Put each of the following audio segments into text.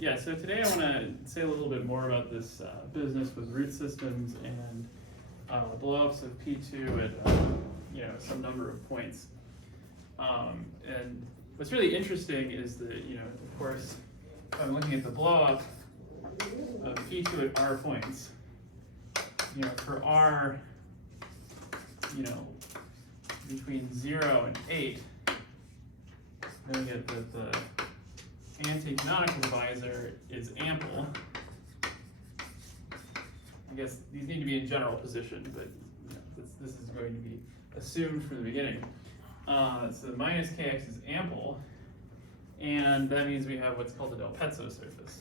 Yeah, so today I want to say a little bit more about this business with root systems and blowups of P2 at some number of points. And what's really interesting is that, of course, if I'm looking at the blowup of P2 at R points, for R, between 0 and 8, then we get that the anti-canonical divisor is ample. I guess these need to be in general position, but this is going to be assumed from the beginning. So minus kx is ample, and that means we have what's called the Del Pezzo surface.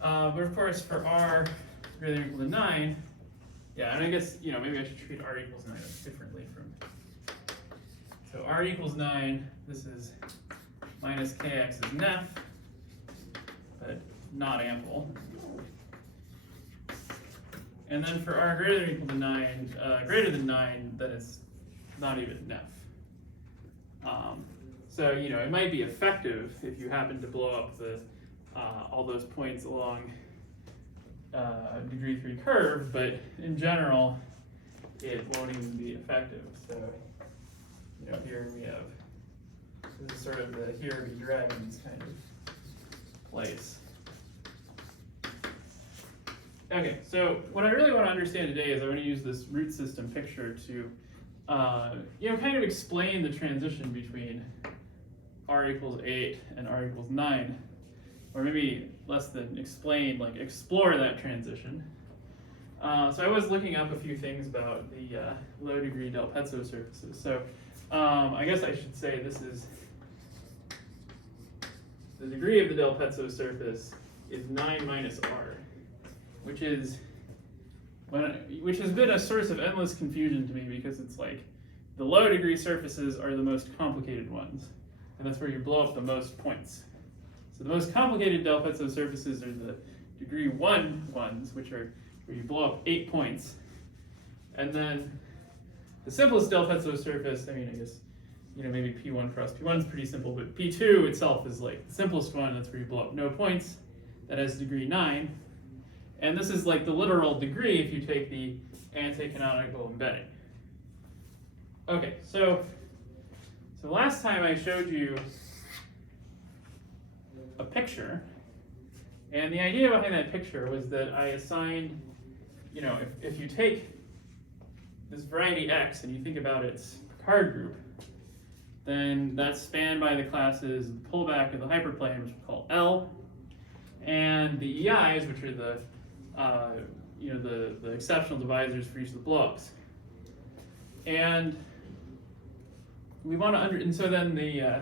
But of course, for r greater than or equal to 9, yeah, and I guess, maybe I should treat r equals 9 differently from. So r equals 9, this is minus kx is nef, but not ample. And then for r greater than or equal to 9, then it's not even nef. So, it might be effective if you happen to blow up the all those points along degree 3 curve, but in general, it won't even be effective. So, here we have, this is sort of the here be dragons kind of place. Okay, so what I really want to understand today is I want to use this root system picture to, kind of explain the transition between r equals 8 and r equals 9. Or maybe less than explain, like explore that transition. So I was looking up a few things about the low degree Del Pezzo surfaces. So I guess I should say this is the degree of the Del Pezzo surface is 9 minus r, which has been a source of endless confusion to me because it's like the low degree surfaces are the most complicated ones, and that's where you blow up the most points. So the most complicated Del Pezzo surfaces are the degree 1 ones, which are where you blow up 8 points. And then the simplest Del Pezzo surface, I guess, maybe P1 cross P1 is pretty simple, but P2 itself is like the simplest one. That's where you blow up no points. That has degree 9. And this is like the literal degree if you take the anti-canonical embedding. Okay, so last time I showed you a picture, and the idea behind that picture was that I assigned, if you take this variety X and you think about its Picard group, then that's spanned by the classes the pullback of the hyperplane, which we call L, and the EIs, which are the exceptional divisors for each of the blowups. And we want to and so then the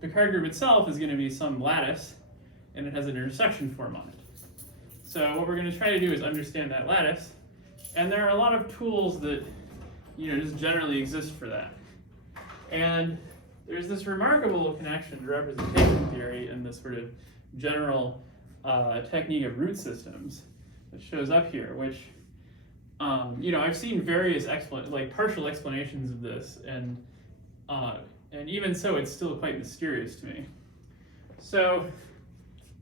Picard group itself is going to be some lattice, and it has an intersection form on it. So what we're going to try to do is understand that lattice, and there are a lot of tools that just generally exist for that. And there's this remarkable connection to representation theory and this sort of general technique of root systems that shows up here, which I've seen various partial explanations of this, and even so, it's still quite mysterious to me. So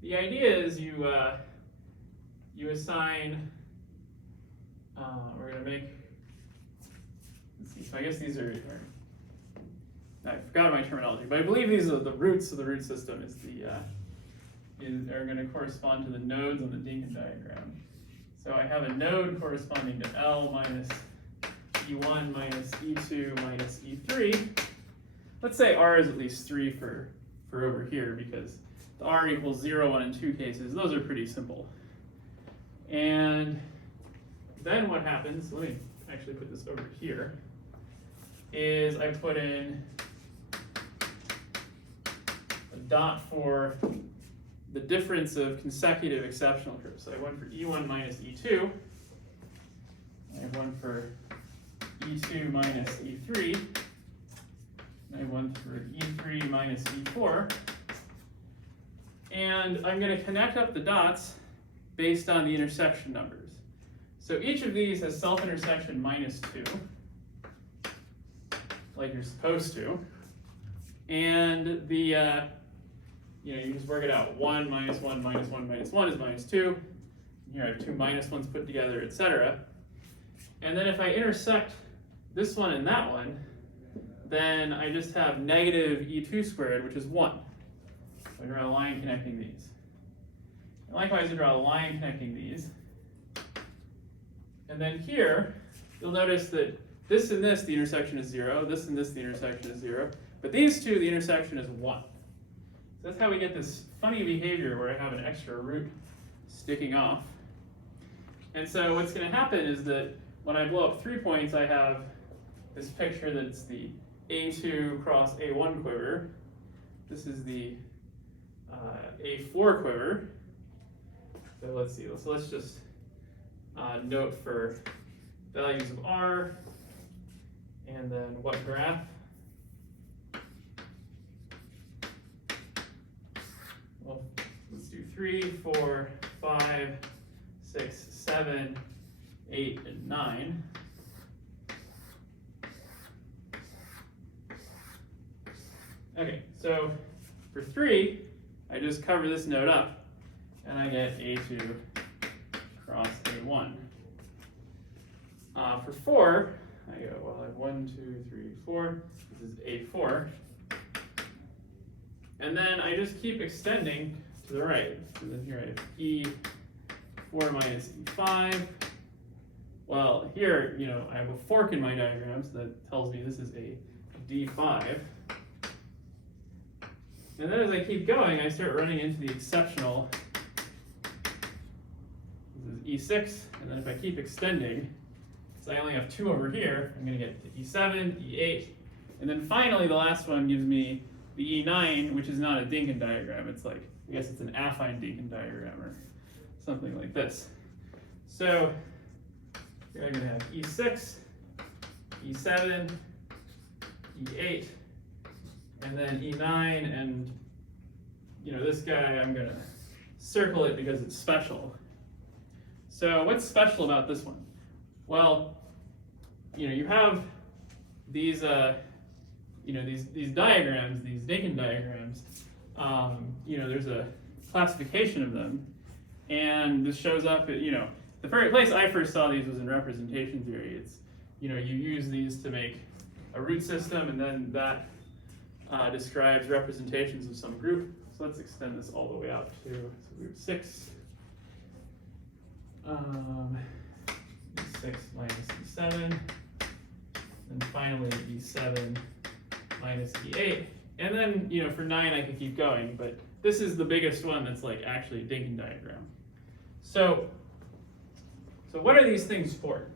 the idea is you assign, we're going to make, let's see, so I guess these are, I forgot my terminology, but I believe these are the roots of the root system are going to correspond to the nodes on the Deacon diagram. So I have a node corresponding to L minus E1 minus E2 minus E3. Let's say R is at least 3 for over here, because the R equals 0, 1, and 2 cases, those are pretty simple. And then what happens, let me actually put this over here, is I put in a dot for the difference of consecutive exceptional curves. So I have one for E1 minus E2. I have one for E2 minus E3. I have one for E3 minus E4. And I'm going to connect up the dots based on the intersection numbers. So each of these has self-intersection -2. like you're supposed to. And the, you just work it out. 1 minus 1 minus 1 minus 1 is minus 2. Here I have 2 minus 1s put together, etc. And then if I intersect this one and that one, then I just have negative e2 squared, which is 1. I draw a line connecting these. And likewise, I draw a line connecting these. And then here, you'll notice that this and this, the intersection is 0. This and this, the intersection is 0. But these two, the intersection is 1. So that's how we get this funny behavior where I have an extra root sticking off. And so what's going to happen is that when I blow up 3 points, I have this picture that's the A2 cross A1 quiver. This is the A4 quiver. So let's see. So let's just note for values of R, and then what graph. Well, let's do 3, 4, 5, 6, 7, 8, and 9. Okay, so for 3, I just cover this node up, and I get A2 cross A1. For 4, I go, well, I have 1, 2, 3, 4. This is A4. And then I just keep extending to the right. So then here I have E4 minus E5. Well, here, I have a fork in my diagram, so that tells me this is a D5. And then as I keep going, I start running into the exceptional. This is E6, and then if I keep extending, so I only have 2 over here, I'm going to get to E7, E8, and then finally the last one gives me the E9, which is not a Dinkin diagram. It's like, I guess it's an affine Dinkin diagram or something like this. So here I'm going to have E6, E7, E8, and then E9, and this guy, I'm going to circle it because it's special. So what's special about this one? Well, you have these, these diagrams, these Dinkin diagrams. There's a classification of them, and this shows up at, the first place I first saw these was in representation theory. It's, you use these to make a root system, and then that describes representations of some group. So let's extend this all the way out to root 6. E6 minus E7, and finally E7 minus E8. And then, for 9 I could keep going, but this is the biggest one that's like actually a Dinkin diagram. So what are these things for?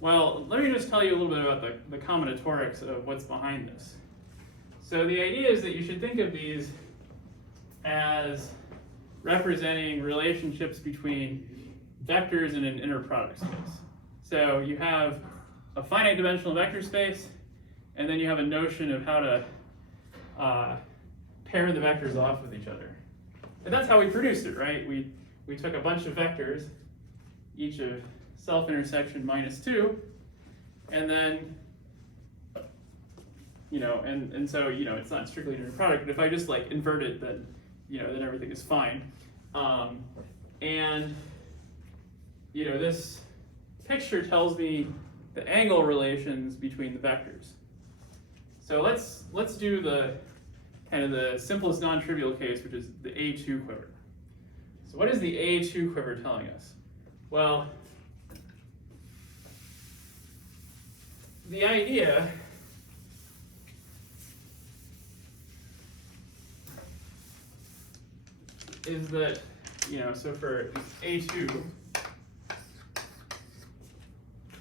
Well, let me just tell you a little bit about the combinatorics of what's behind this. So the idea is that you should think of these as representing relationships between vectors in an inner product space. So you have a finite dimensional vector space, and then you have a notion of how to pair the vectors off with each other. And that's how we produced it, right? We took a bunch of vectors, each of self-intersection minus 2, and then, and so, it's not strictly an inner product, but if I just like invert it, then, then everything is fine. And this picture tells me the angle relations between the vectors. So let's do the kind of the simplest non-trivial case, which is the A2 quiver. So what is the A2 quiver telling us? Well, the idea is that, so for A2,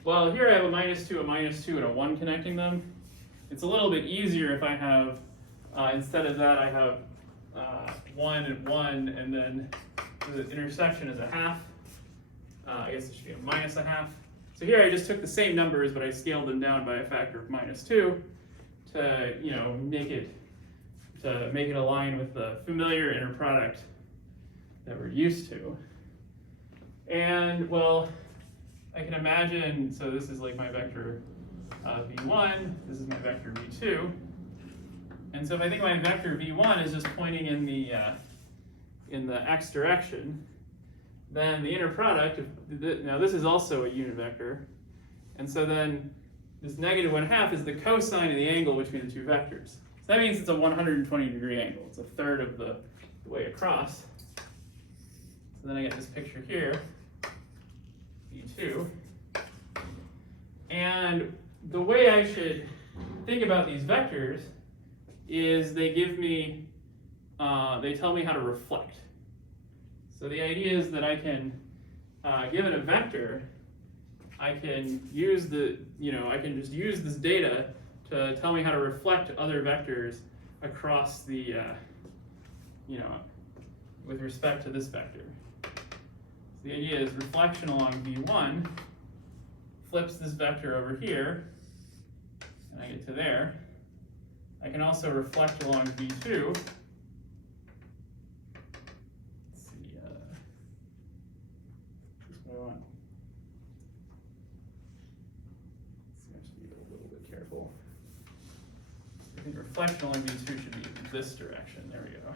well, here I have a minus 2, and a 1 connecting them. It's a little bit easier if I have, instead of that, I have 1 and 1, and then the intersection is a half. I guess it should be a minus a half. So here I just took the same numbers, but I scaled them down by a factor of minus 2 to, make it align with the familiar inner product that we're used to. And well, I can imagine, so this is like my vector v1, this is my vector v2. And so if I think my vector v1 is just pointing in the x direction, then the inner product, now this is also a unit vector, and so then this negative 1/2 is the cosine of the angle between the two vectors. So that means it's a 120-degree angle. It's a third of the way across. So then I get this picture here, v2. And the way I should think about these vectors is they give me, they tell me how to reflect. So the idea is that I can, given a vector, I can use I can just use this data to tell me how to reflect other vectors across the, with respect to this vector. So the idea is reflection along v1 flips this vector over here, and I get to there. I can also reflect along v2. I think reflection along v2 should be in this direction. There we go.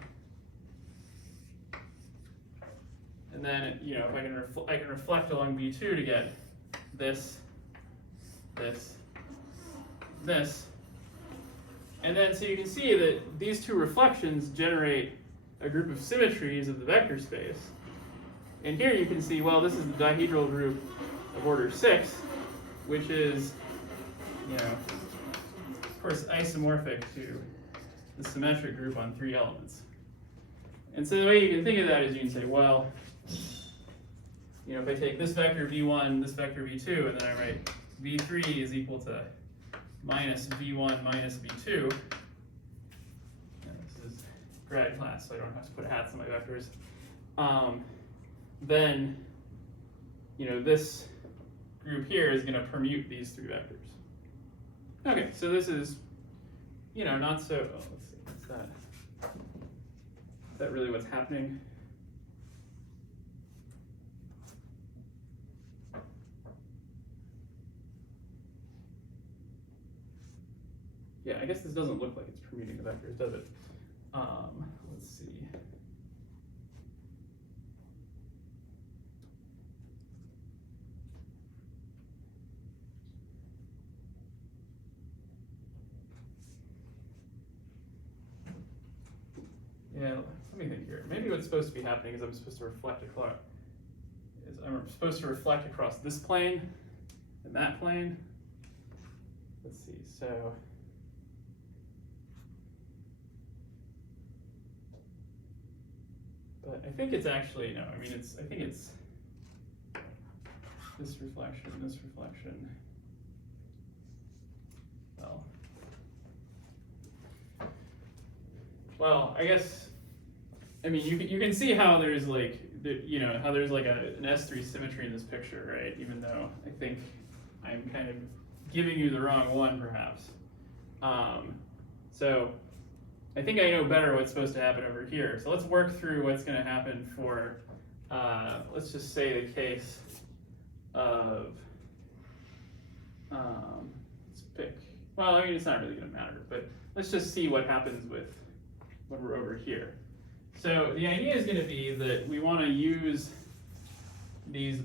And then, if I can reflect along v2 to get this, this, and then so you can see that these two reflections generate a group of symmetries of the vector space. And here you can see, well, this is the dihedral group of order 6, which is, of course, isomorphic to the symmetric group on 3 elements. And so the way you can think of that is you can say, well, if I take this vector v1, this vector v2, and then I write v3 is equal to minus v1 minus v2. This is grad class, so I don't have to put hats on my vectors. Then, this group here is going to permute these 3 vectors. Okay, so this is, not so, let's see, what's that? Is that really what's happening? Yeah, I guess this doesn't look like it's permuting the vectors, does it? Let's see. Yeah, let me think here. Maybe what's supposed to be happening is I'm supposed to reflect across this plane and that plane. Let's see. So but I think it's actually no. I think it's this reflection, this reflection. Well, I guess. You can see how there's like how there's like an S3 symmetry in this picture, right? Even though I think I'm kind of giving you the wrong one, perhaps. So I think I know better what's supposed to happen over here. So let's work through what's going to happen for, let's just say the case of, let's pick, well, it's not really going to matter, but let's just see what happens when we're over here. So the idea is going to be that we want to use these,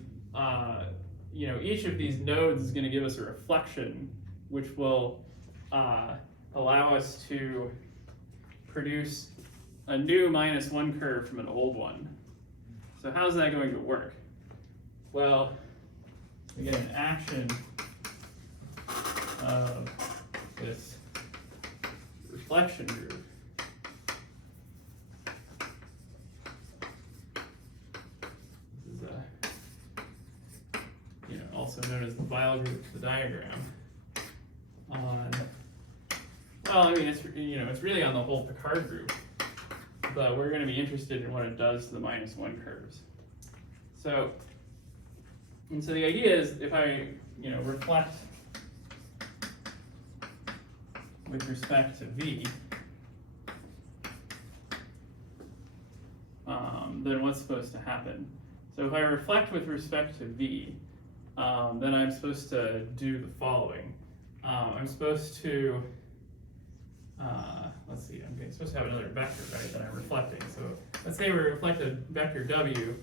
each of these nodes is going to give us a reflection, which will allow us to produce a new -1 curve from an old one. So how's that going to work? Well, we get an action of this reflection group. This is also known as the Weil group to the diagram. It's really on the whole Picard group, but we're going to be interested in what it does to the -1 curves. So the idea is if I, reflect with respect to V, then what's supposed to happen? So if I reflect with respect to V, then I'm supposed to do the following. I'm supposed to, let's see, I'm supposed to have another vector, right, that I'm reflecting. So let's say we reflect a vector w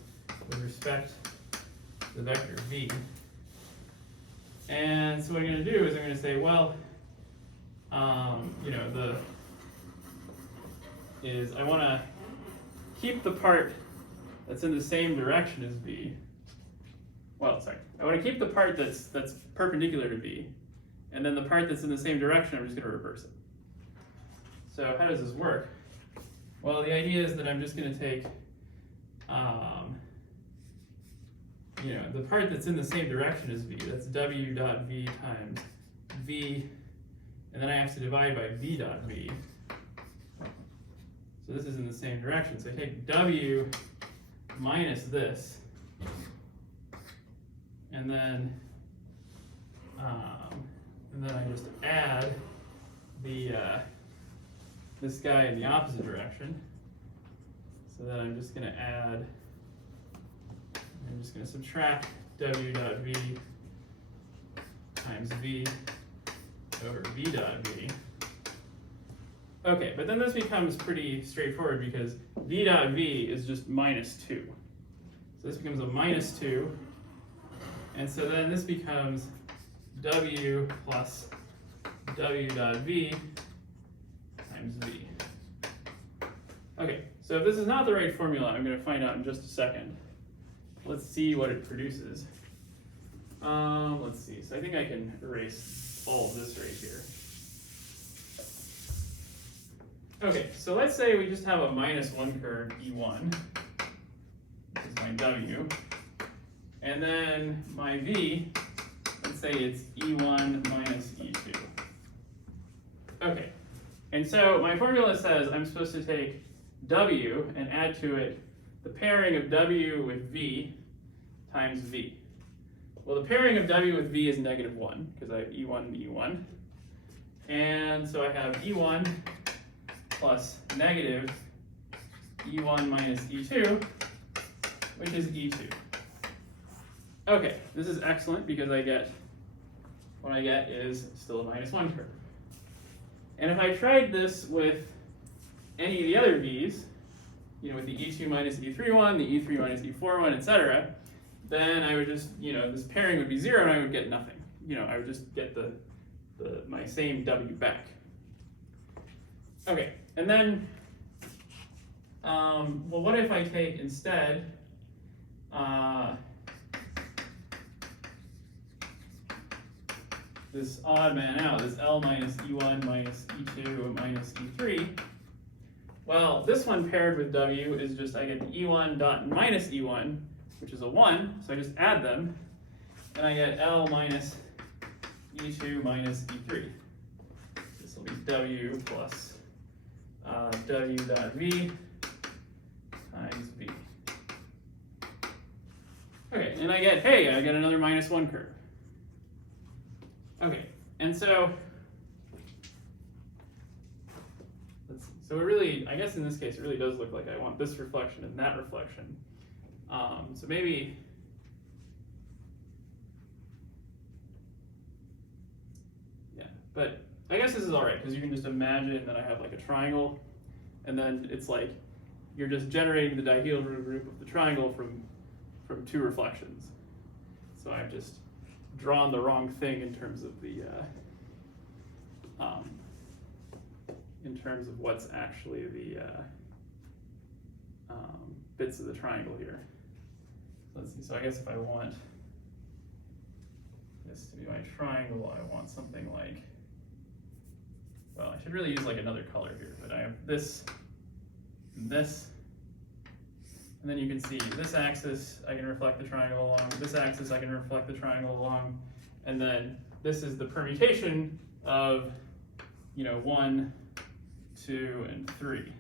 with respect to the vector v. And so what I'm going to do is I'm going to say, well, you know, I want to keep the part that's in the same direction as v. Well, sorry, I want to keep the part that's perpendicular to v, and then the part that's in the same direction, I'm just going to reverse it. So how does this work? Well, the idea is that I'm just going to take, you know, the part that's in the same direction as v, that's w dot v times v, and then I have to divide by v dot v. So this is in the same direction. So I take w minus this, and then I just add the this guy in the opposite direction. So then I'm just going to subtract w dot v times v over v dot v. Okay, but then this becomes pretty straightforward because v dot v is just minus 2. So this becomes a minus 2. And so then this becomes w plus w dot v times v. Okay, so if this is not the right formula, I'm going to find out in just a second. Let's see what it produces. Let's see, so I think I can erase all of this right here. Okay, so let's say we just have a minus 1 curve E1, this is my W, and then my V, let's say it's E1 minus E2. Okay, and so my formula says I'm supposed to take W and add to it the pairing of W with V times V. Well, the pairing of W with V is -1, because I have E1 and E1. And so I have E1 plus negative E1 minus E2, which is E2. Okay, this is excellent because what I get is still a -1 curve. And if I tried this with any of the other V's, you know, with the E2 minus E3 one, the E3 minus E4 one, etc., then I would just, you know, this pairing would be 0 and I would get nothing. You know, I would just get my same W back. Okay, and then, well, what if I take instead, this odd man out, this L minus E1 minus E2 minus E3. Well, this one paired with W is just, I get the E1 dot minus E1, which is a 1, so I just add them, and I get L minus E2 minus E3. This will be W plus W dot V times V. Okay, and I get, hey, I get another -1 curve. Okay, and so, let's see. So it really, I guess in this case, it really does look like I want this reflection and that reflection. So maybe, yeah, but I guess this is all right because you can just imagine that I have like a triangle, and then it's like you're just generating the dihedral group of the triangle from 2 reflections. So I've just drawn the wrong thing in terms of the in terms of what's actually the bits of the triangle here. So let's see. So I guess if I want this to be my triangle, I want something like, well, I should really use like another color here, but I have this and this. And then you can see this axis, I can reflect the triangle along. This axis, I can reflect the triangle along. And then this is the permutation of, you know, 1, 2, and 3.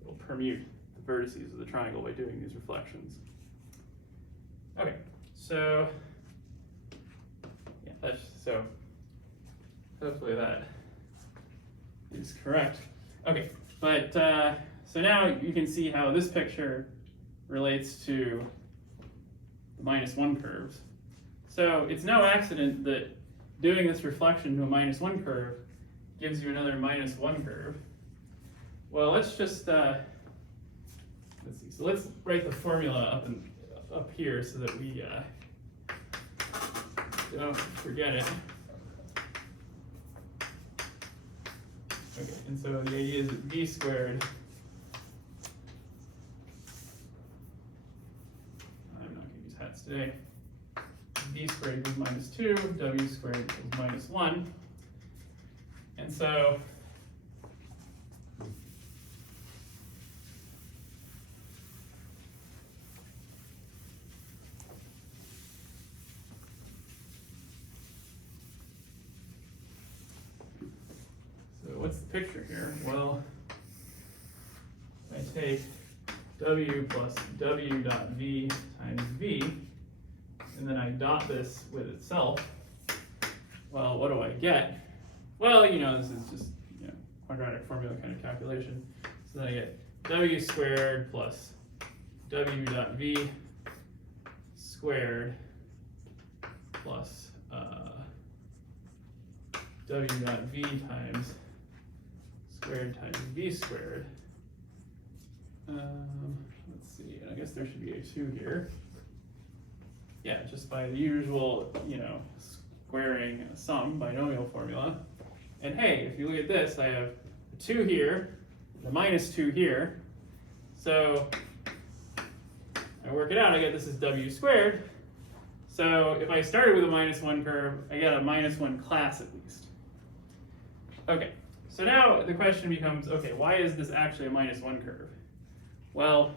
It'll permute the vertices of the triangle by doing these reflections. Okay, so yeah, so hopefully that is correct. Okay, but so now you can see how this picture relates to the -1 curves. So it's no accident that doing this reflection to a -1 curve gives you another -1 curve. Well, let's just, let's see. So let's write the formula up here so that we don't forget it. Okay, and so the idea is that v squared, I'm not going to use hats today, v squared equals -2, w squared equals -1. And so what's the picture here? Well, I take w plus w dot v times v, and then I dot this with itself. Well, what do I get? Well, this is just quadratic formula kind of calculation. So then I get w squared plus w dot v squared plus w dot v times squared times v squared. Let's see, I guess there should be a 2 here. Yeah, just by the usual, squaring sum binomial formula. And hey, if you look at this, I have a 2 here, and a -2 here. So I work it out, I get this is w squared. So if I started with a -1 curve, I get a -1 class at least. Okay. So now the question becomes, okay, why is this actually a -1 curve? Well,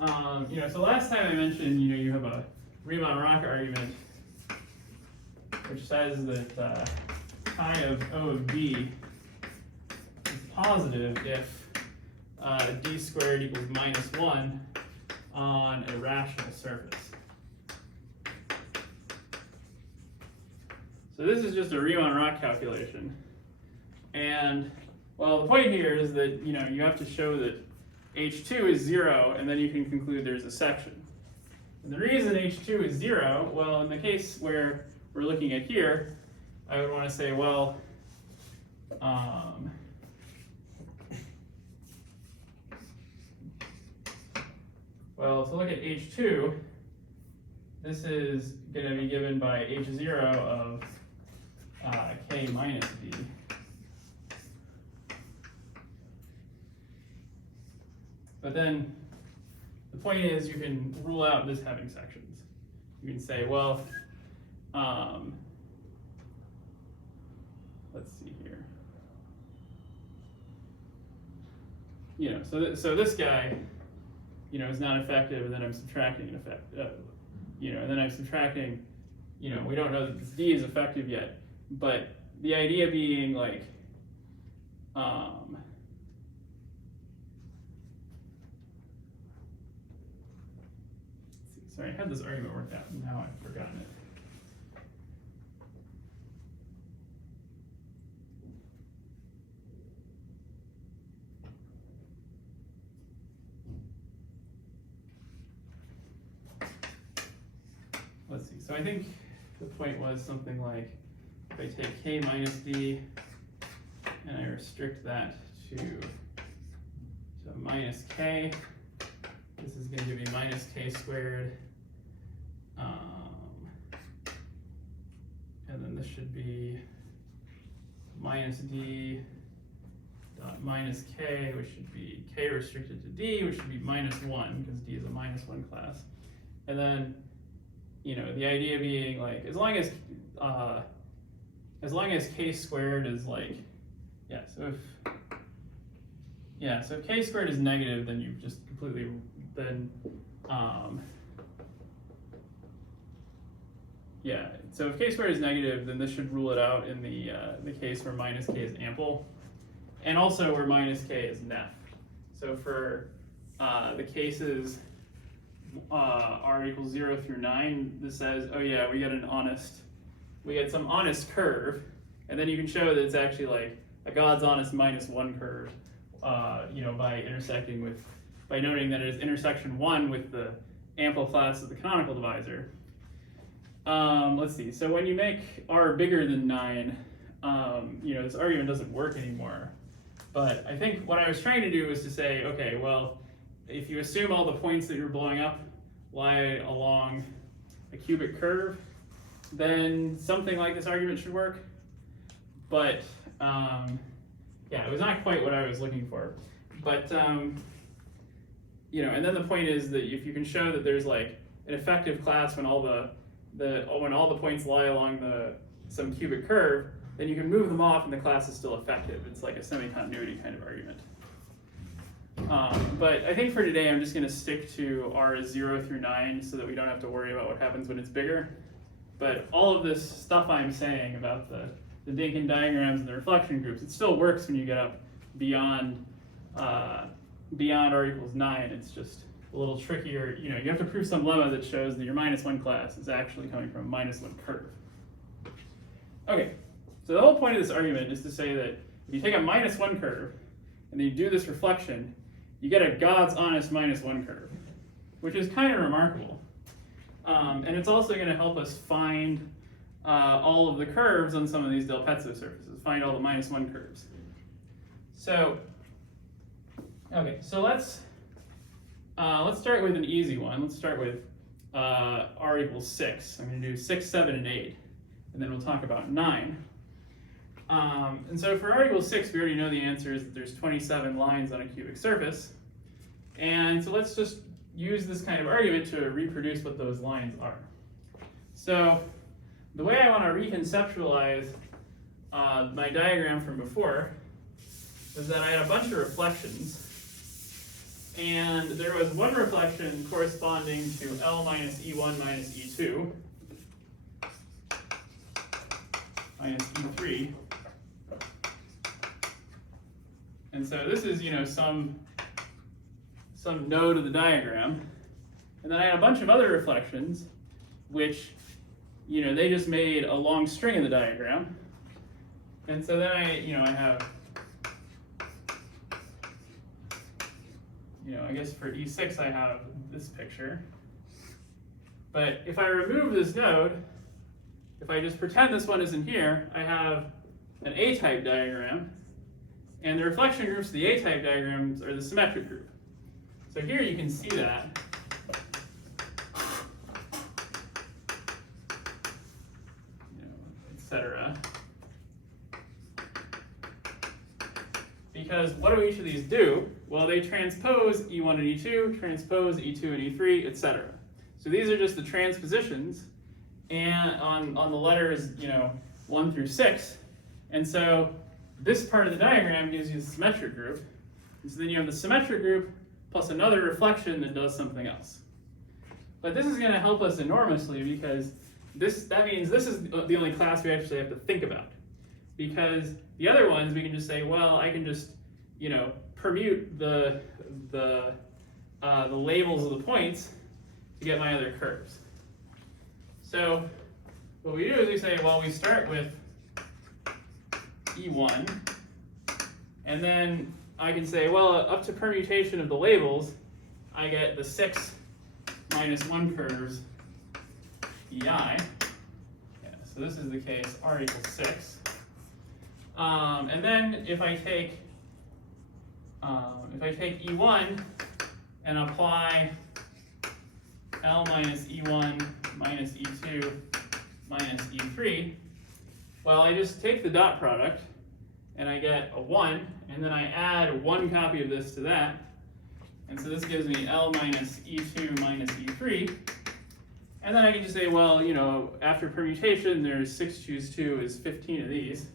so last time I mentioned, you have a Riemann-Roch argument, which says that chi of O of d is positive if d squared equals -1 on a rational surface. So this is just a Riemann-Roch calculation. And, well, the point here is that, you have to show that H2 is 0, and then you can conclude there's a section. And the reason H2 is 0, well, in the case where we're looking at here, I would want to say, well, to look at H2, this is going to be given by H0 of k minus d. But then the point is you can rule out this having sections. You can say, well, let's see here. So this guy, is not effective, and then I'm subtracting an effect, and then I'm subtracting, we don't know that this D is effective yet, but the idea being like, sorry, I had this argument worked out, and now I've forgotten it. Let's see, so I think the point was something like, if I take k minus d, and I restrict that to minus k, this is going to be minus k squared, and then this should be minus d dot minus k, which should be k restricted to d, which should be -1, because d is a -1 class. And then, the idea being like, as long as k squared is like, so if k squared is negative, then you've just completely, so if k squared is negative, then this should rule it out in the case where minus k is ample, and also where minus k is nef. So for the cases r equals 0 through 9, this says, oh yeah, we get some honest curve, and then you can show that it's actually like a God's honest -1 curve, by noting that it is intersection 1 with the ample class of the canonical divisor. let's see. So when you make r bigger than 9, this argument doesn't work anymore. But I think what I was trying to do was to say, okay, well, if you assume all the points that you're blowing up lie along a cubic curve, then something like this argument should work. But yeah, it was not quite what I was looking for. But and then the point is that if you can show that there's like an effective class when all the points lie along some cubic curve, then you can move them off and the class is still effective. It's like a semi-continuity kind of argument. But I think for today I'm just going to stick to r is 0 through 9 so that we don't have to worry about what happens when it's bigger. But all of this stuff I'm saying about the Dynkin diagrams and the reflection groups, it still works when you get up beyond r equals 9. It's just a little trickier. You have to prove some lemma that shows that your -1 class is actually coming from a -1 curve. Okay, so the whole point of this argument is to say that if you take a -1 curve and then you do this reflection, you get a God's honest -1 curve, which is kind of remarkable. And it's also going to help us find all of the curves on some of these Del Pezzo surfaces, find all the -1 curves. So, okay, so let's start with an easy one. Let's start with r equals 6. I'm going to do 6, 7, and 8, and then we'll talk about 9. And so for r equals 6, we already know the answer is that there's 27 lines on a cubic surface. And so let's just use this kind of argument to reproduce what those lines are. So the way I want to reconceptualize my diagram from before is that I had a bunch of reflections. And there was one reflection corresponding to L minus E1 minus E2 minus E3. And so this is, some node of the diagram. And then I had a bunch of other reflections, which, they just made a long string of the diagram. And so then I have, I guess for E6 I have this picture. But if I remove this node, if I just pretend this one isn't here, I have an A-type diagram. And the reflection groups of the A-type diagrams are the symmetric group. So here you can see that. Etc. Because what do each of these do? Well, they transpose E1 and E2, transpose E2 and E3, etc. So these are just the transpositions and on the letters, 1 through 6. And so this part of the diagram gives you the symmetric group. And so then you have the symmetric group plus another reflection that does something else. But this is going to help us enormously because that means this is the only class we actually have to think about. Because the other ones we can just say, well, I can just, permute the labels of the points to get my other curves. So what we do is we say, well, we start with E1, and then I can say, well, up to permutation of the labels, I get the 6 minus 1 curves EI. Yeah, so this is the case r equals 6. And then if I take E1 and apply L minus E1 minus E2 minus E3, well, I just take the dot product and I get a 1, and then I add one copy of this to that. And so this gives me L minus E2 minus E3. And then I can just say, well, after permutation, there's 6 choose 2 is 15 of these.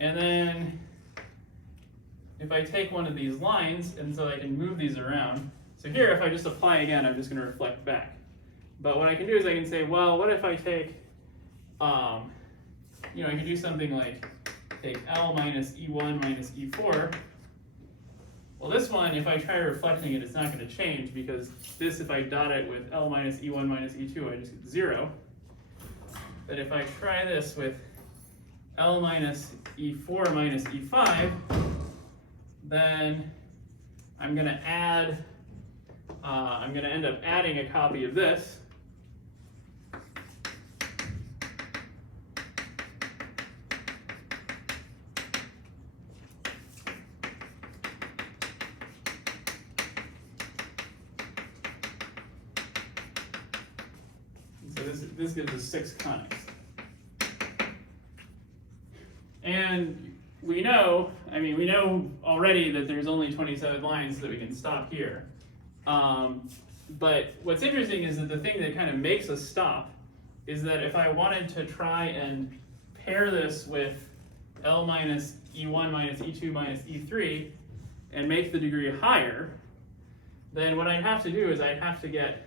And then if I take one of these lines, and so I can move these around. So here, if I just apply again, I'm just going to reflect back. But what I can do is I can say, well, what if I take, I can do something like take L minus E1 minus E4. Well, this one, if I try reflecting it, it's not going to change because this, if I dot it with L minus E1 minus E2, I just get 0. But if I try this with L minus E4 minus E5, then I'm going to add, I'm going to end up adding a copy of this. So this gives us 6 conics. And we know already that there's only 27 lines so that we can stop here. But what's interesting is that the thing that kind of makes us stop is that if I wanted to try and pair this with L minus E1 minus E2 minus E3 and make the degree higher, then what I'd have to do is I'd have to get,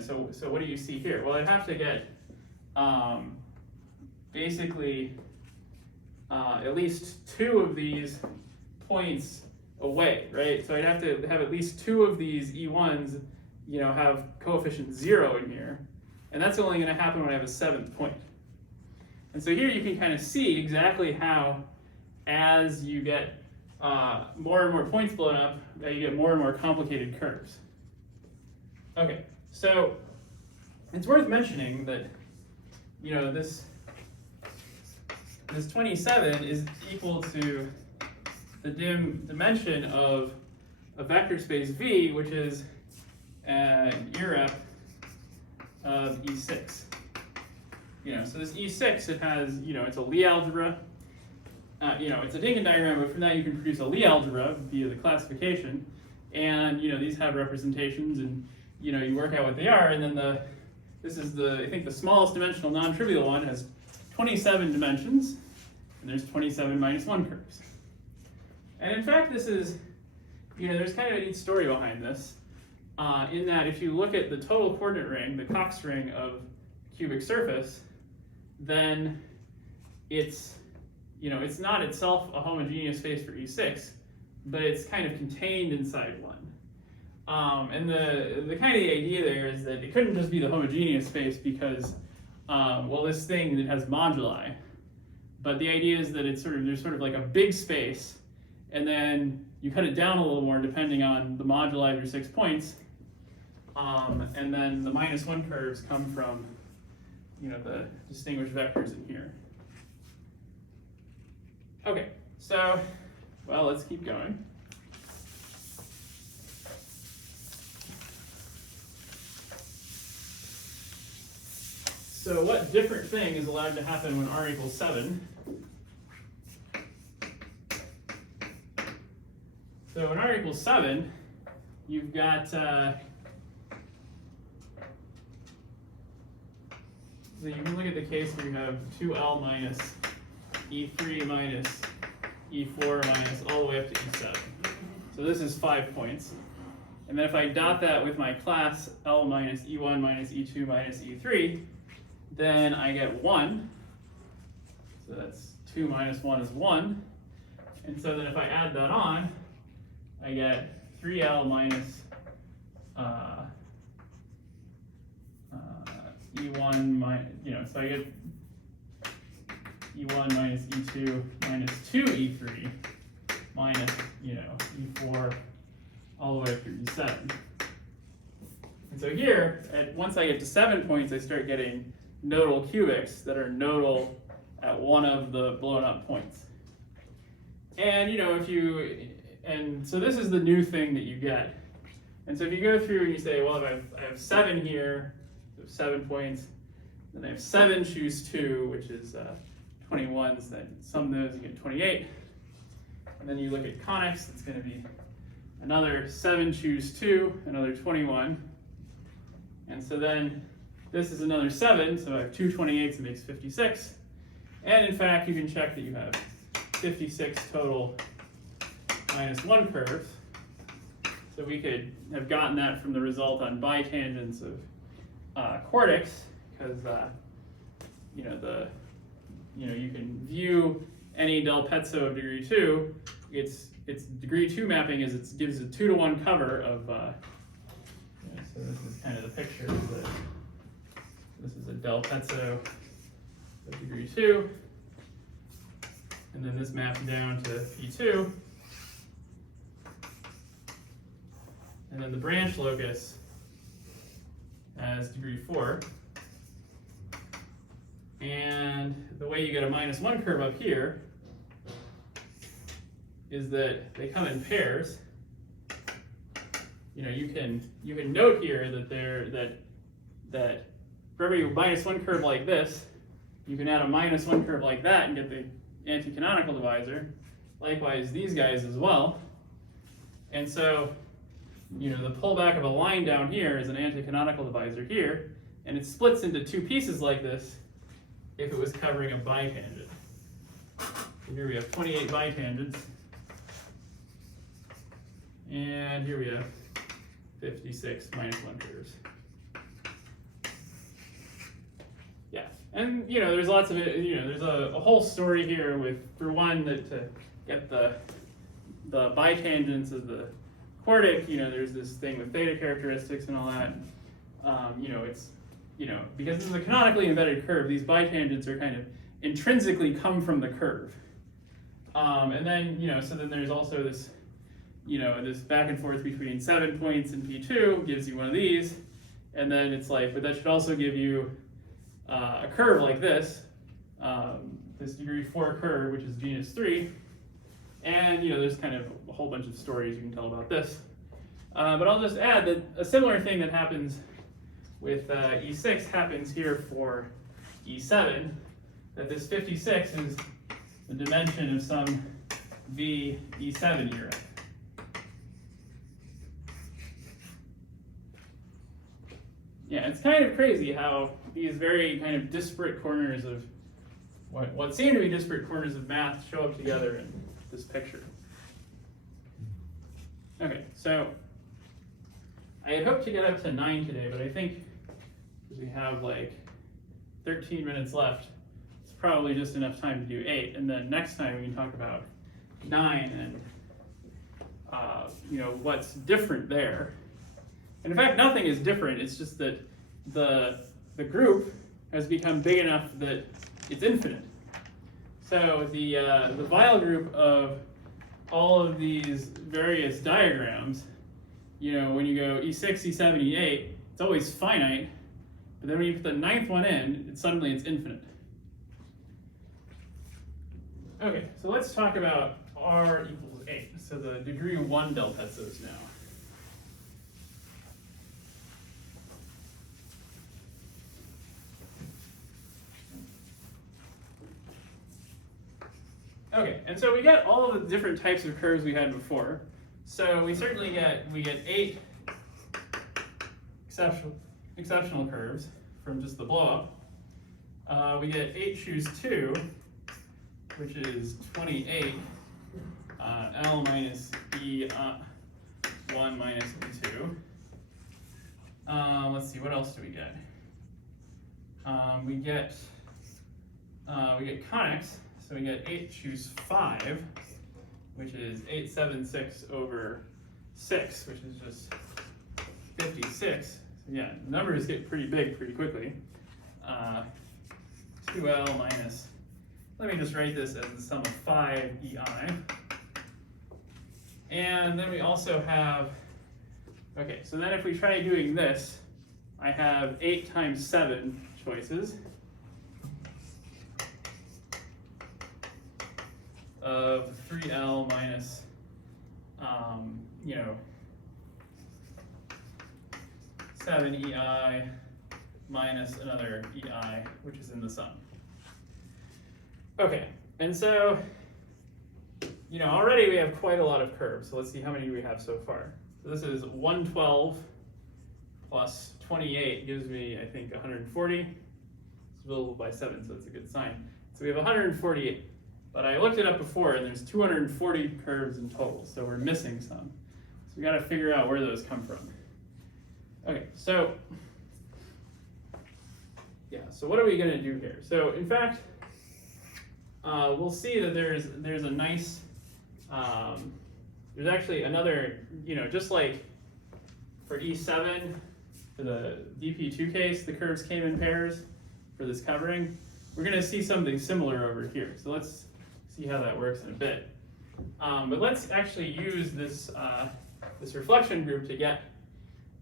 so what do you see here? Well, I'd have to get basically at least 2 of these points away, right? So I'd have to have at least 2 of these E1s, have coefficient 0 in here. And that's only going to happen when I have a 7th point. And so here you can kind of see exactly how, as you get more and more points blown up, that you get more and more complicated curves. Okay, so it's worth mentioning that, this 27 is equal to the dimension of a vector space V, which is irrep of E6. So this E6, it has, it's a Lie algebra. It's a Dingin diagram, but from that you can produce a Lie algebra via the classification. And, these have representations, and, you work out what they are. And then this is I think the smallest dimensional non-trivial one has 27 dimensions, and there's 27 minus 1 curves. And in fact, this is, there's kind of a neat story behind this, in that if you look at the total coordinate ring, the Cox ring of cubic surface, then it's, it's not itself a homogeneous space for E6, but it's kind of contained inside one. And the kind of the idea there is that it couldn't just be the homogeneous space because, this thing that has moduli, but the idea is that there's sort of like a big space, and then you cut it down a little more depending on the moduli of your 6 points, and then the minus 1 curves come from, the distinguished vectors in here. Okay, so, let's keep going. So what different thing is allowed to happen when r equals 7? So when r equals 7, you've got, so you can look at the case where you have 2L minus E3 minus E4 minus all the way up to E7. So this is 5 points. And then if I dot that with my class L minus E1 minus E2 minus E3, then I get 1. So that's 2 minus 1 is 1. And so then if I add that on, I get 3L minus E1 minus, so I get E1 minus E2 minus 2 E3 minus, E4 all the way up through E7. And so here, once I get to 7 points, I start getting nodal cubics that are nodal at one of the blown up points. And and so this is the new thing that you get. And so if you go through and you say, well, if I have 7 here, so 7 points, then I have 7 choose 2, which is 21s, then sum those and get 28. And then you look at conics, it's going to be another 7 choose 2, another 21. And so then this is another 7, so I have 2 28s, it makes 56. And in fact, you can check that you have 56 total minus 1 curves. So we could have gotten that from the result on bitangents of quartics, because you can view any del Pezzo of degree 2. Its degree 2 mapping is it gives a 2-to-1 cover of. So this is kind of the picture. This is a del Pezzo of degree 2, and then this maps down to P2. and then the branch locus as degree 4. And the way you get a -1 curve up here is that they come in pairs. You know, you can note here that that for every -1 curve like this, you can add a -1 curve like that and get the anti-canonical divisor. Likewise, these guys as well. And so, you know, the pullback of a line down here is an anti-canonical divisor here, and it splits into two pieces like this if it was covering a bitangent. So here we have 28 bitangents, and here we have 56 -1 curves. Yeah, and you know, there's lots of it. You know, there's a whole story here with, for one, that to get the bitangents of the quartic, you know, there's this thing with theta characteristics and all that. You know, it's, you know, because this is a canonically embedded curve, these bitangents are kind of intrinsically come from the curve. And then, you know, so then there's also this, you know, this back and forth between 7 points and P2 gives you one of these, and then it's like, but that should also give you a curve like this, this degree 4 curve, which is genus 3. And, you know, there's kind of a whole bunch of stories you can tell about this. But I'll just add that a similar thing that happens with E6 happens here for E7, that this 56 is the dimension of some V E7 era. Yeah, it's kind of crazy how these very kind of disparate corners of what seem to be disparate corners of math show up together in this picture. Okay, so I had hoped to get up to 9 today, but I think we have like 13 minutes left. It's probably just enough time to do 8, and then next time we can talk about 9 and you know, what's different there. And in fact, nothing is different. It's just that the group has become big enough that it's infinite. So the Weyl group of all of these various diagrams, you know, when you go E6, E7, E8, it's always finite. But then when you put the 9th one in, suddenly it's infinite. Okay, so let's talk about R equals 8. So the degree 1 deltatzos now. Okay, and so we get all of the different types of curves we had before. So we certainly get 8 exceptional curves from just the blow up. We get 8 choose 2, which is 28 L minus E1 minus E2. Let's see, what else do we get? We get conics. So we get 8 choose 5, which is 8, 7, 6 over 6, which is just 56. So yeah, the numbers get pretty big pretty quickly. 2L minus, let me just write this as the sum of 5 EI. And then we also have, okay, so then if we try doing this, I have 8 times 7 choices of 3L minus, you know, 7 EI minus another EI, which is in the sum. Okay, and so, you know, already we have quite a lot of curves. So let's see how many do we have so far. So this is 112 plus 28 gives me, I think, 140. It's divisible by 7, so it's a good sign. So we have 148. But I looked it up before, and there's 240 curves in total, so we're missing some. So we got to figure out where those come from. Okay, so yeah, so what are we going to do here? So in fact, we'll see that there's a nice, there's actually another, you know, just like for E7, for the DP2 case, the curves came in pairs for this covering. We're going to see something similar over here. So let's see how that works in a bit. But let's actually use this this reflection group to get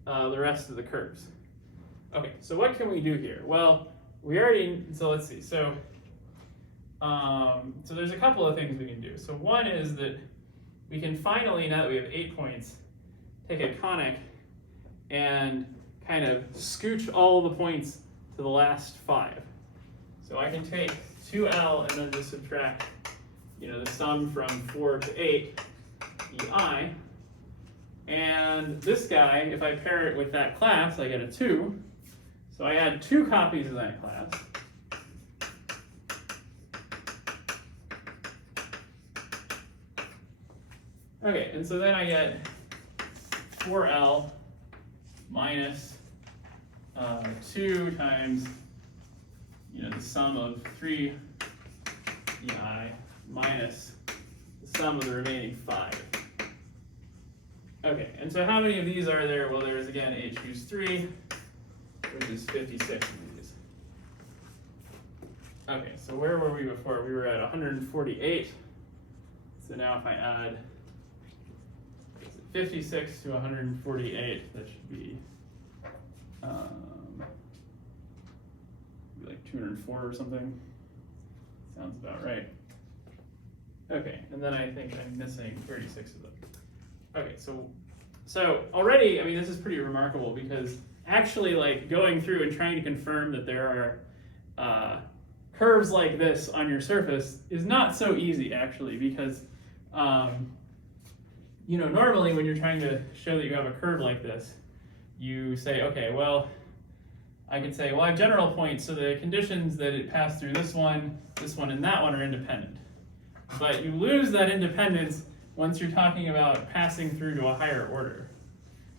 the rest of the curves. Okay, so what can we do here? Well, so let's see. So there's a couple of things we can do. So one is that we can finally, now that we have 8 points, take a conic and kind of scooch all the points to the last 5. So I can take 2L and then just subtract, the sum from 4 to 8, EI. And this guy, if I pair it with that class, I get a 2. So I add 2 copies of that class. Okay, and so then I get 4L minus 2 times, the sum of 3 EI minus the sum of the remaining 5. Okay, and so how many of these are there? Well, there's again H choose 3, which is 56 of these. Okay, so where were we before? We were at 148. So now if I add 56 to 148, that should be like 204 or something. Sounds about right. Okay, and then I think I'm missing 36 of them. Okay, so already, I mean, this is pretty remarkable because actually, like, going through and trying to confirm that there are curves like this on your surface is not so easy, actually, because normally when you're trying to show that you have a curve like this, you say, okay, well, I can say, well, I have general points, so the conditions that it passed through this one, and that one are independent. But you lose that independence once you're talking about passing through to a higher order.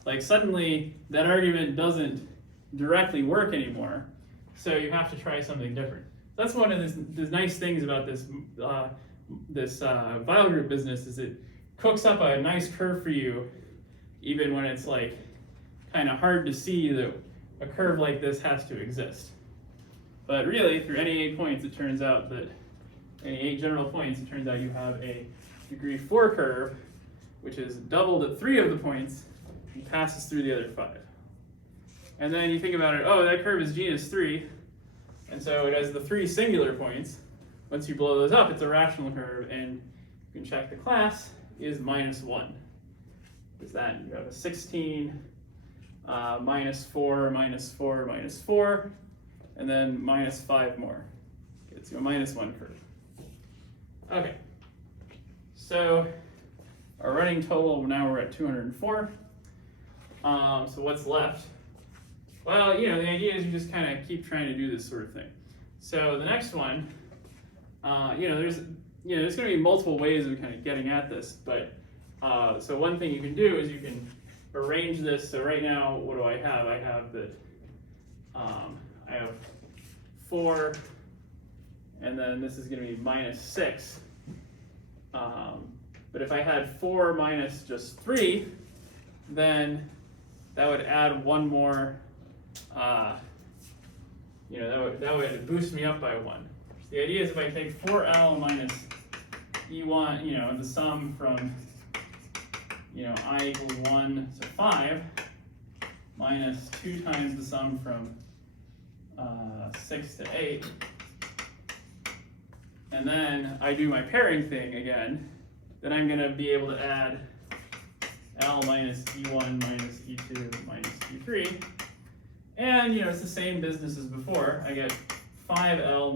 Like, suddenly, that argument doesn't directly work anymore, so you have to try something different. That's one of the nice things about this Weyl group business, is it cooks up a nice curve for you, even when it's like kind of hard to see that a curve like this has to exist. But really, through any 8 points, it turns out that any 8 general points, it turns out you have a degree 4 curve, which is doubled at 3 of the points and passes through the other 5. And then you think about it, oh, that curve is genus 3, and so it has the 3 singular points. Once you blow those up, it's a rational curve, and you can check the class is -1. Is that you have a 16, -4, -4, -4, and then -5 more. It's a -1 curve. Okay, so our running total, now we're at 204. So what's left? Well, the idea is you just kind of keep trying to do this sort of thing. So the next one, there's going to be multiple ways of kind of getting at this, but so one thing you can do is you can arrange this. So right now, what do I have? I have that I have 4, and then this is going to be -6. But if I had 4 minus just 3, then that would add one more. That would boost me up by 1. The idea is if I take 4L minus E1, the sum from I equals 1 to 5 minus 2 times the sum from 6 to 8, and then I do my pairing thing again, then I'm going to be able to add L minus E1 minus E2 minus E3, and it's the same business as before. I get 5L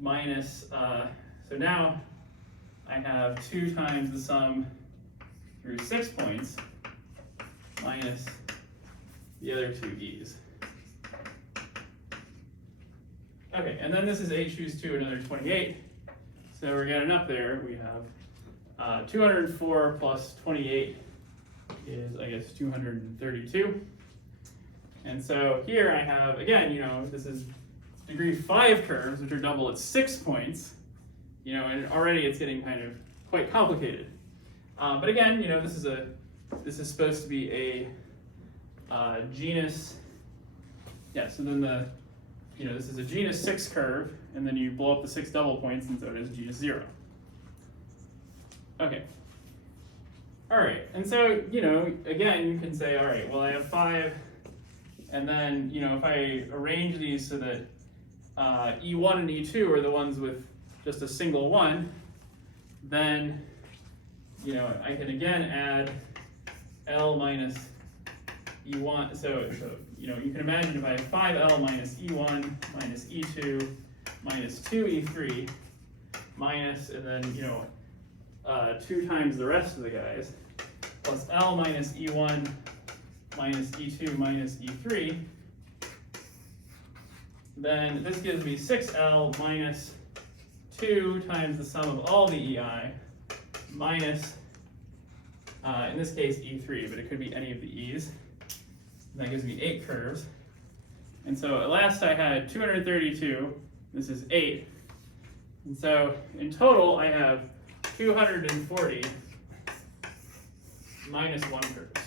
minus so now I have 2 times the sum through 6 points minus the other 2 E's. Okay, and then this is H choose 2, another 28. So we're getting up there. We have 204 plus 28 is, I guess, 232. And so here I have, again, this is degree 5 curves, which are double at 6 points, and already it's getting kind of quite complicated. But again, this is supposed to be a genus. Yeah. So then this is a genus 6 curve, and then you blow up the 6 double points, and so it is genus 0. Okay. All right, and so, again, you can say, all right, well, I have 5, and then, if I arrange these so that E1 and E2 are the ones with just a single 1, then, I can again add L minus E1. So you can imagine if I have 5L minus E1 minus E2 minus 2E3 minus, and then, 2 times the rest of the guys, plus L minus E1 minus E2 minus E3, then this gives me 6L minus 2 times the sum of all the EI minus, in this case, E3, but it could be any of the E's. And that gives me 8 curves. And so at last I had 232, this is 8. And so in total I have 240 minus 1 curves.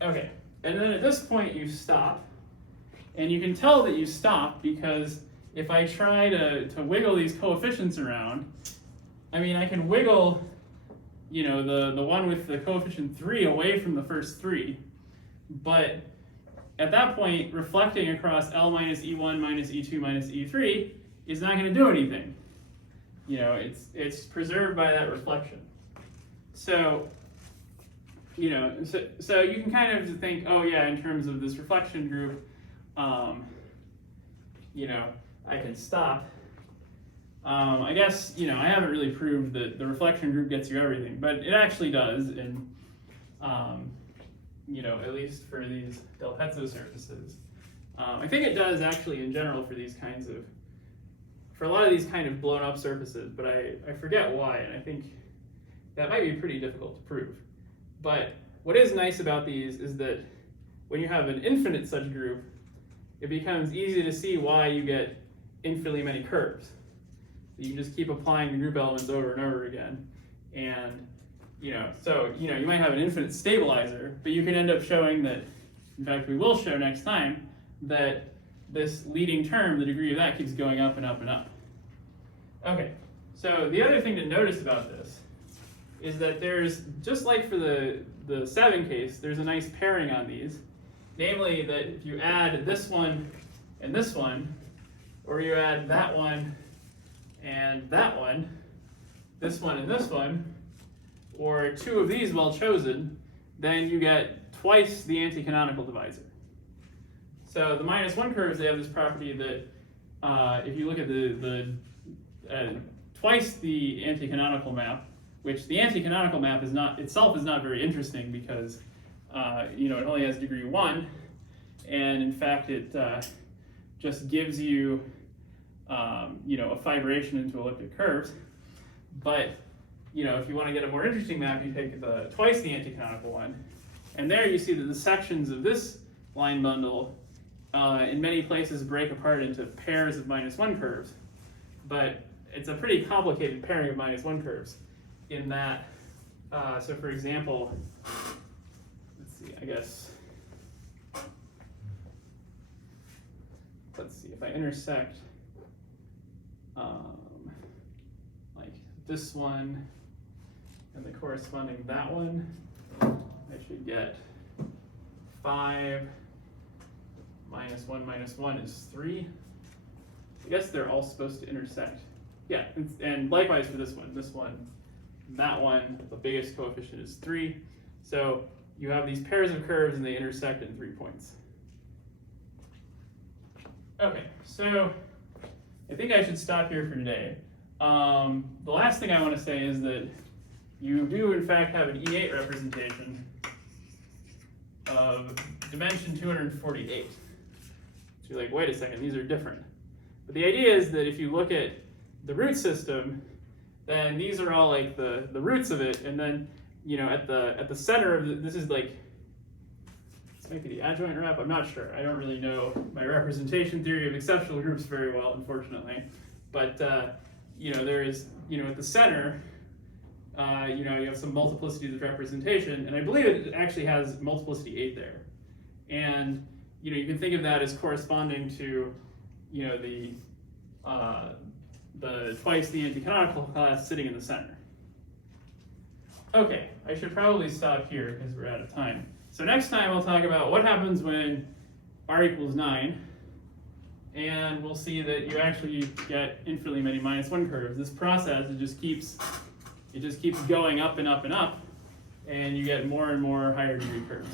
Okay, and then at this point you stop. And you can tell that you stop because if I try to wiggle these coefficients around, I can wiggle, the one with the coefficient 3 away from the first 3. But at that point, reflecting across L minus E1 minus E2 minus E3 is not going to do anything. It's preserved by that reflection. So, so you can kind of think, oh yeah, in terms of this reflection group, I can stop. I guess, I haven't really proved that the reflection group gets you everything, but it actually does, and, at least for these Del Pezzo surfaces. I think it does actually in general for a lot of these kind of blown up surfaces, but I forget why, and I think that might be pretty difficult to prove. But what is nice about these is that when you have an infinite such group, it becomes easy to see why you get infinitely many curves. You can just keep applying the group elements over and over again. And, you might have an infinite stabilizer, but you can end up showing that, in fact, we will show next time, that this leading term, the degree of that keeps going up and up and up. Okay, so the other thing to notice about this is that there's, just like for the 7 case, there's a nice pairing on these. Namely, that if you add this one and this one, or you add that one and that one, this one and this one, or 2 of these well chosen, then you get twice the anti-canonical divisor. So the minus 1 curves, they have this property that if you look at the twice the anti-canonical map, which the anti-canonical map is not very interesting because it only has degree 1, and in fact it just gives you a fibration into elliptic curves. But if you want to get a more interesting map, you take twice the anti-canonical one, and there you see that the sections of this line bundle in many places break apart into pairs of minus 1 curves. But it's a pretty complicated pairing of minus 1 curves in that, so for example, let's see, if I intersect like this one and the corresponding that one, I should get 5 minus 1 is 3. I guess they're all supposed to intersect. Yeah, and likewise for this one, that one, the biggest coefficient is 3. So you have these pairs of curves and they intersect in 3 points. Okay, so I think I should stop here for today. The last thing I want to say is that you do in fact have an E8 representation of dimension 248. So you're like, wait a second, these are different. But the idea is that if you look at the root system, then these are all like the roots of it, and then at the center of this is like, this might be the adjoint rep, I'm not sure. I don't really know my representation theory of exceptional groups very well, unfortunately. But there is at the center, you have some multiplicities of representation, and I believe it actually has multiplicity 8 there. And you can think of that as corresponding to the twice the anti-canonical class sitting in the center. Okay, I should probably stop here because we're out of time. So next time I'll talk about what happens when r equals 9, and we'll see that you actually get infinitely many -1 curves. This process, it just keeps going up and up and up, and you get more and more higher degree curves.